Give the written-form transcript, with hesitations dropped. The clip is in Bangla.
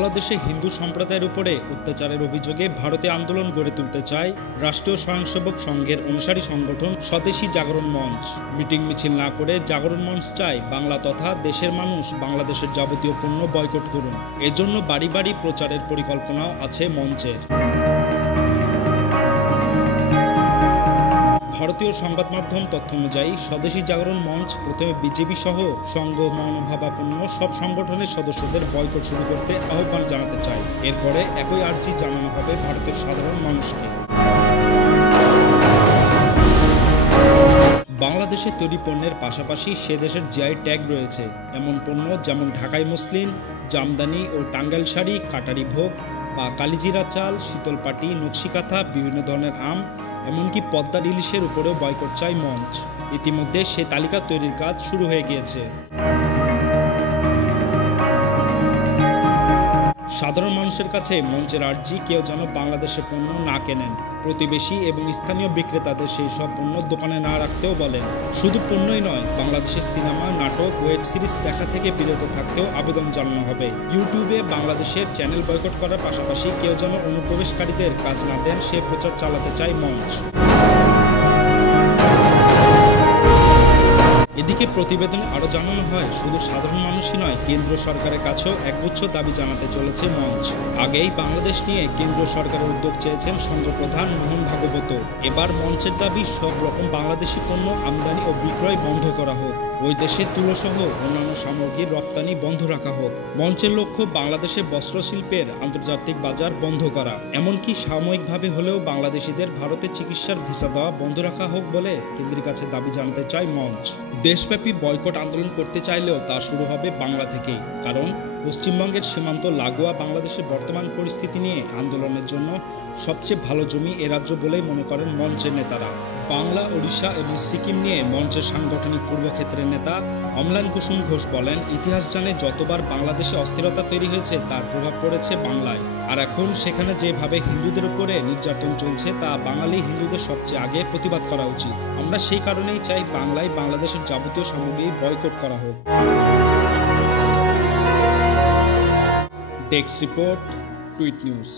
বাংলাদেশে হিন্দু সম্প্রদায়ের উপরে অত্যাচারের অভিযোগে ভারতে আন্দোলন গড়ে তুলতে চায় রাষ্ট্রীয় স্বয়ংসেবক সংঘের অনুসারী সংগঠন স্বদেশী জাগরণ মঞ্চ। মিটিং মিছিল না করে জাগরণ মঞ্চ চায় বাংলা তথা দেশের মানুষ বাংলাদেশের যাবতীয় পণ্য বয়কট করুন। এজন্য বাড়ি বাড়ি প্রচারের পরিকল্পনাও আছে মঞ্চের। ভারতীয় সংবাদ মাধ্যম তথ্য অনুযায়ী স্বদেশী জাগরণ মঞ্চ প্রথমে বিজেপি সহ সংঘ মনোভাবাপন্ন সব সংগঠনের সদস্যদের বয়কট শুরু করতে আহ্বান জানাতে চায়। এরপরে একই আর্জি জানানো হবে ভারতের সাধারণ মানুষকে। বাংলাদেশে তৈরি পণ্যের পাশাপাশি সে দেশের জিআই ট্যাগ রয়েছে এমন পণ্য যেমন ঢাকাই মসলিন, জামদানি ও টাঙ্গাইল শাড়ি, কাটারি ভোগ বা কালিজিরা চাল, শীতলপাটি, নকশিকাঁথা, বিভিন্ন ধরনের আম, এমনকি পদ্মার ইলিশের উপরেও বয়কট চায় মঞ্চ। ইতিমধ্যে সে তালিকা তৈরির কাজ শুরু হয়ে গিয়েছে। সাধারণ মানুষের কাছে মঞ্চের আর্জি কেউ যেন বাংলাদেশের পণ্য না কেনেন। প্রতিবেশী এবং স্থানীয় বিক্রেতাদের সেই সব পণ্য দোকানে না রাখতেও বলেন। শুধু পণ্যই নয়, বাংলাদেশের সিনেমা, নাটক, ওয়েব সিরিজ দেখা থেকে বিরত থাকতেও আবেদন জানানো হবে। ইউটিউবে বাংলাদেশের চ্যানেল বয়কট করার পাশাপাশি কেউ যেন অনুপ্রবেশকারীদের কাজ না দেন সে প্রচার চালাতে চায় মঞ্চ। এদিকে প্রতিবেদনে আরও জানানো হয়, শুধু সাধারণ মানুষই নয়, কেন্দ্র সরকারের কাছেও একগুচ্ছ দাবি জানাতে চলেছে মঞ্চ। আগেই বাংলাদেশ নিয়ে কেন্দ্র সরকারের উদ্যোগ চেয়েছেন সংঘপ্রধান মোহন ভাগবত। এবার মঞ্চের দাবি সব রকম বাংলাদেশি পণ্য আমদানি ও বিক্রয় বন্ধ করা হোক। ওই দেশে তুলোসহ অন্যান্য সামগ্রীর রপ্তানি বন্ধ রাখা হোক। মঞ্চের লক্ষ্য বাংলাদেশে বস্ত্রশিল্পের আন্তর্জাতিক বাজার বন্ধ করা, এমনকি সাময়িকভাবে হলেও বাংলাদেশিদের ভারতে চিকিৎসার ভিসা দেওয়া বন্ধ রাখা হোক বলে কেন্দ্রের কাছে দাবি জানাতে চায় মঞ্চ। দেশব্যাপী বয়কট আন্দোলন করতে চাইলেও তা শুরু হবে বাংলা থেকেই, কারণ পশ্চিমবঙ্গের সীমান্ত লাগোয়া বাংলাদেশের বর্তমান পরিস্থিতি নিয়ে আন্দোলনের জন্য সবচেয়ে ভালো জমি এ রাজ্য বলেই মনে করেন মঞ্চের নেতারা। বাংলা, ওড়িশা এবং সিকিম নিয়ে মঞ্চের সাংগঠনিক পূর্বক্ষেত্রের নেতা অম্লান কুসুম ঘোষ বলেন, ইতিহাস জানে যতবার বাংলাদেশে অস্থিরতা তৈরি হয়েছে তার প্রভাব পড়েছে বাংলায়। আর এখন সেখানে যেভাবে হিন্দুদের উপরে নির্যাতন চলছে তা বাঙালি হিন্দুদের সবচেয়ে আগে প্রতিবাদ করা উচিত। আমরা সেই কারণেই চাই বাংলায় বাংলাদেশের যাবতীয় সামগ্রী বয়কট করা হোক। Desk report, tweet news.